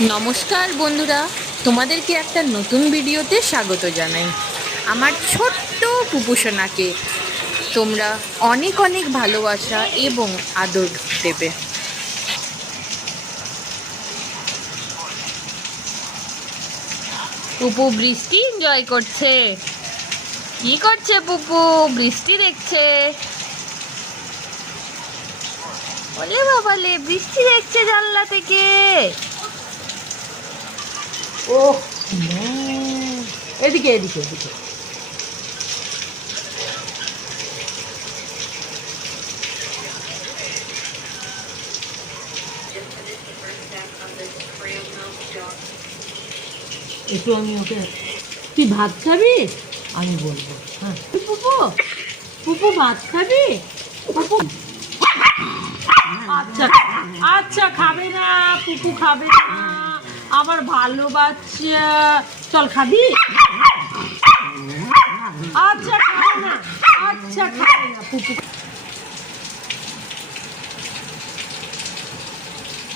নমস্কার বন্ধুরা, তোমাদেরকে একটা নতুন ভিডিওতে স্বাগত জানাই। আমার ছোট্ট পুপুসোনাকে তোমরা অনেক অনেক ভালোবাসা এবং আদর দেবে। পুপু বৃষ্টি এনজয় করছে। কি করছে পুপু? বৃষ্টি দেখছে। ওলে বাবালে, বৃষ্টি দেখছে জানলা থেকে। ও এদিকে এদিকে এদিকে একটু আমি ওকে, তুই ভাত খাবি? আমি বলবো হ্যাঁ। পুপু পুপু ভাত খাবি? পুপু আচ্ছা আচ্ছা, খাবে না পুপু, খাবে না আমার ভালো বাচ্চা। চল খাবি? আচ্ছা খাবে না, আচ্ছা খাবে না পুপু।